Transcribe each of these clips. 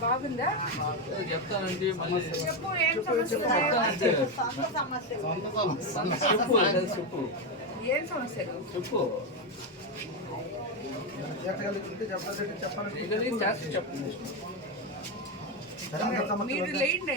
బాగుందా? మళ్ళీ చెప్పు ఏం సమస్య చెప్పు చెప్పు. ఏం సమస్యలు చెప్పు మీరు లేండి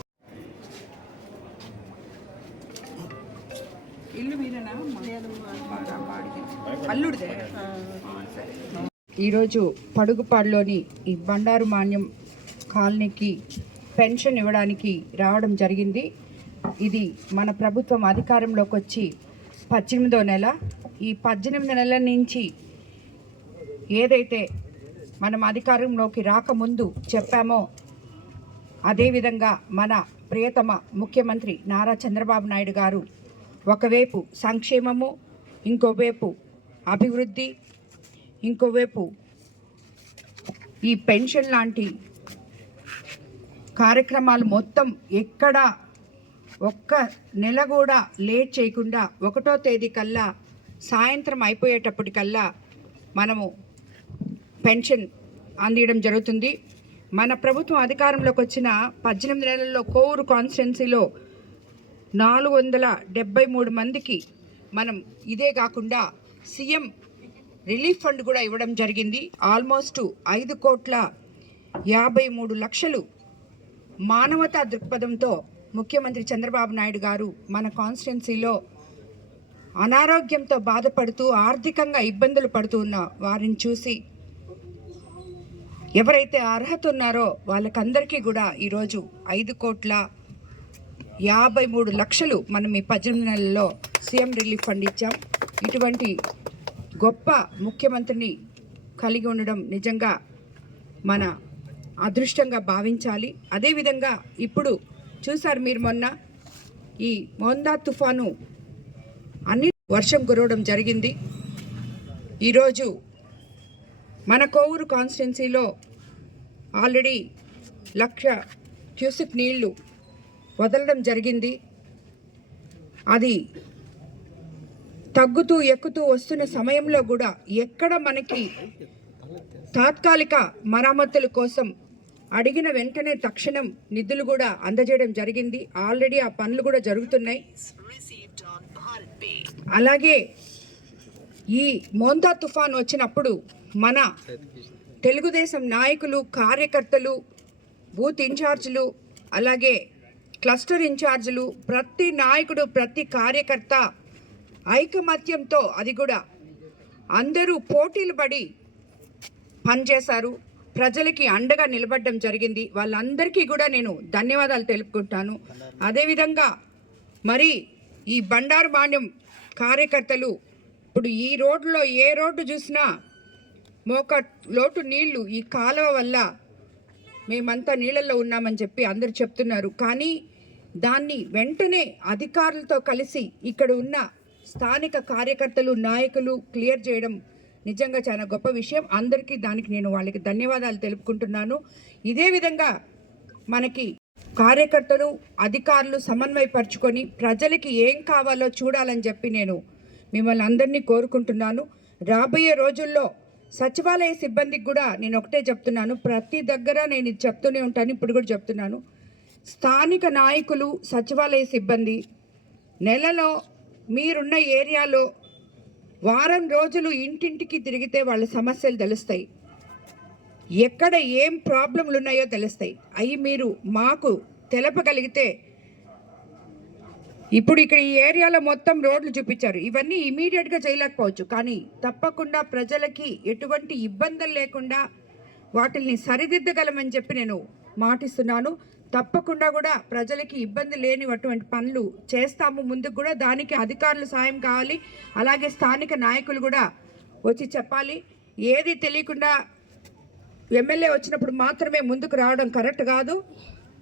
ఇల్లు మీరేనా? అల్లుడిదే? ఈరోజు పడుగుపాడులోని ఈ బండారు మాన్యం కాలనీకి పెన్షన్ ఇవ్వడానికి రావడం జరిగింది. ఇది మన ప్రభుత్వం అధికారంలోకి వచ్చి పద్దెనిమిదో నెల. ఈ పద్దెనిమిది నెలల నుంచి ఏదైతే మనం అధికారంలోకి రాకముందు చెప్పామో అదేవిధంగా మన ప్రియతమ ముఖ్యమంత్రి నారా చంద్రబాబు నాయుడు గారు ఒకవైపు సంక్షేమము ఇంకోవైపు అభివృద్ధి ఇంకోవైపు ఈ పెన్షన్ లాంటి కార్యక్రమాలు మొత్తం ఎక్కడ ఒక్క నెల కూడా లేట్ చేయకుండా ఒకటో తేదీ కల్లా సాయంత్రం అయిపోయేటప్పటికల్లా మనము పెన్షన్ అందియడం జరుగుతుంది. మన ప్రభుత్వం అధికారంలోకి వచ్చిన పద్దెనిమిది నెలల్లో కోరు కాన్స్టిట్యున్సీలో నాలుగు వందల డెబ్బై మూడు మందికి మనం ఇదే కాకుండా సీఎం రిలీఫ్ ఫండ్ కూడా ఇవ్వడం జరిగింది. ఆల్మోస్ట్ ఐదు కోట్ల యాభై మూడు లక్షలు మానవతా దృక్పథంతో ముఖ్యమంత్రి చంద్రబాబు నాయుడు గారు మన కాన్స్టిట్యున్సీలో అనారోగ్యంతో బాధపడుతూ ఆర్థికంగా ఇబ్బందులు పడుతూ ఉన్న వారిని చూసి ఎవరైతే అర్హత ఉన్నారో వాళ్ళకందరికీ కూడా ఈరోజు ఐదు కోట్ల యాభై మూడు లక్షలు మనం ఈ పద్దెనిమిది నెలల్లో సీఎం రిలీఫ్ ఫండ్ ఇచ్చాం. ఇటువంటి గొప్ప ముఖ్యమంత్రిని కలిగి ఉండడం నిజంగా మన అదృష్టంగా భావించాలి. అదేవిధంగా ఇప్పుడు చూసారు మీరు మొన్న ఈ మోందా తుఫాను అన్ని వర్షం కురవడం జరిగింది. ఈరోజు మన కోవూరు కాన్స్టిట్యున్సీలో ఆల్రెడీ లక్ష క్యూసిక్ నీళ్ళు వదలడం జరిగింది. అది తగ్గుతూ ఎక్కుతూ వస్తున్న సమయంలో కూడా ఎక్కడ మనకి తాత్కాలిక మరామతుల కోసం అడిగిన వెంటనే తక్షణం నిధులు కూడా అందజేయడం జరిగింది. ఆల్రెడీ ఆ పనులు కూడా జరుగుతున్నాయి. అలాగే ఈ మోందా తుఫాన్ వచ్చినప్పుడు మన తెలుగుదేశం నాయకులు కార్యకర్తలు బూత్ ఇన్ఛార్జీలు అలాగే క్లస్టర్ ఇన్ఛార్జీలు ప్రతి నాయకుడు ప్రతి కార్యకర్త ఐకమత్యంతో అది కూడా. అందరూ పోటీలు పడి పనిచేశారు. ప్రజలకి అండగా నిలబడడం జరిగింది. వాళ్ళందరికీ కూడా నేను ధన్యవాదాలు తెలుపుకుంటాను. అదేవిధంగా మరి ఈ బండారు బాణ్యం కార్యకర్తలు ఇప్పుడు ఈ రోడ్లో ఏ రోడ్డు చూసినా మోక లోటు నీళ్ళు ఈ కాలువ వల్ల మేమంతా నీళ్ళల్లో ఉన్నామని చెప్పి అందరు చెప్తున్నారు. కానీ దాన్ని వెంటనే అధికారులతో కలిసి ఇక్కడ ఉన్న స్థానిక కార్యకర్తలు నాయకులు క్లియర్ చేయడం నిజంగా చాలా గొప్ప విషయం. అందరికీ దానికి నేను వాళ్ళకి ధన్యవాదాలు తెలుపుకుంటున్నాను. ఇదే విధంగా మనకి కార్యకర్తలు అధికారులు సమన్వయపరుచుకొని ప్రజలకి ఏం కావాలో చూడాలని చెప్పి నేను మిమ్మల్ని అందరినీ కోరుకుంటున్నాను. రాబోయే రోజుల్లో సచివాలయ సిబ్బందికి కూడా నేను ఒకటే చెప్తున్నాను. ప్రతి దగ్గర నేను ఇది చెప్తూనే ఉంటాను. ఇప్పుడు కూడా చెప్తున్నాను. స్థానిక నాయకులు సచివాలయ సిబ్బంది నెలలో మీరున్న ఏరియాలో వారం రోజులు ఇంటింటికి తిరిగితే వాళ్ళ సమస్యలు తెలుస్తాయి. ఎక్కడ ఏం ప్రాబ్లంలు ఉన్నాయో తెలుస్తాయి. అవి మీరు మాకు తెలపగలిగితే ఇప్పుడు ఇక్కడ ఈ ఏరియాలో మొత్తం రోడ్లు చూపించారు. ఇవన్నీ ఇమీడియట్గా చేయలేకపోవచ్చు. కానీ తప్పకుండా ప్రజలకి ఎటువంటి ఇబ్బందులు లేకుండా వాటిని సరిదిద్దగలమని చెప్పి నేను మాటిస్తున్నాను. తప్పకుండా కూడా ప్రజలకి ఇబ్బంది లేనిటువంటి పనులు చేస్తాము. ముందుకు కూడా దానికి అధికారులు సాయం కావాలి. అలాగే స్థానిక నాయకులు కూడా వచ్చి చెప్పాలి. ఏది తెలియకుండా ఎమ్మెల్యే వచ్చినప్పుడు మాత్రమే ముందుకు రావడం కరెక్ట్ కాదు.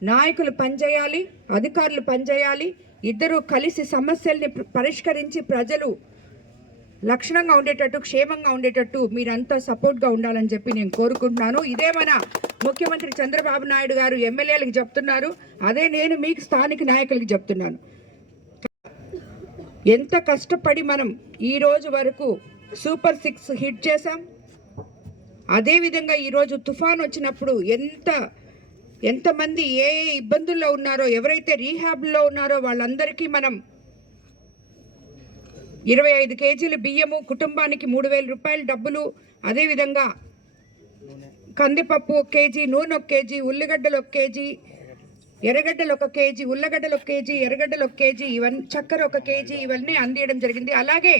నాయకులు పనిచేయాలి అధికారులు పనిచేయాలి. ఇద్దరూ కలిసి సమస్యల్ని పరిష్కరించి ప్రజలు లక్షణంగా ఉండేటట్టు క్షేమంగా ఉండేటట్టు మీరంతా సపోర్ట్గా ఉండాలని చెప్పి నేను కోరుకుంటున్నాను. ఇదే మన ముఖ్యమంత్రి చంద్రబాబు నాయుడు గారు ఎమ్మెల్యేలకు చెప్తున్నారు. అదే నేను మీకు స్థానిక నాయకులకు చెప్తున్నాను. ఎంత కష్టపడి మనం ఈ రోజు వరకు సూపర్ సిక్స్ హిట్ చేసాం అదేవిధంగా ఈరోజు తుఫాన్ వచ్చినప్పుడు ఎంత ఎంతమంది ఏ ఏ ఇబ్బందుల్లో ఉన్నారో ఎవరైతే రీహాబ్లో ఉన్నారో వాళ్ళందరికీ మనం ఇరవై ఐదు కేజీల బియ్యము కుటుంబానికి మూడు వేల రూపాయల డబ్బులు. అదేవిధంగా కందిపప్పు ఒక కేజీ నూనె ఒక కేజీ ఉల్లిగడ్డలు ఒక కేజీ ఎర్రగడ్డలు ఒక కేజీ ఉల్లగడ్డలు ఒక కేజీ ఎర్రగడ్డలు ఒక కేజీ ఇవన్నీ చక్కెర ఒక కేజీ ఇవన్నీ అందియడం జరిగింది. అలాగే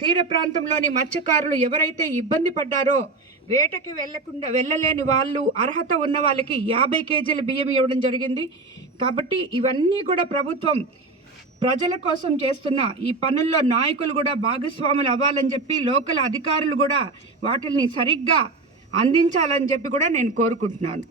తీర ప్రాంతంలోని మత్స్యకారులు ఎవరైతే ఇబ్బంది పడ్డారో వేటకి వెళ్ళకుండా వెళ్ళలేని వాళ్ళు అర్హత ఉన్న వాళ్ళకి యాభై కేజీల బియ్యం ఇవ్వడం జరిగింది. కాబట్టి ఇవన్నీ కూడా ప్రభుత్వం ప్రజల కోసం చేస్తున్న ఈ పనుల్లో నాయకులు కూడా భాగస్వాములు అవ్వాలని చెప్పి లోకల్ అధికారులు కూడా వాటిని సరిగ్గా అందించాలని చెప్పి కూడా నేను కోరుకుంటున్నాను.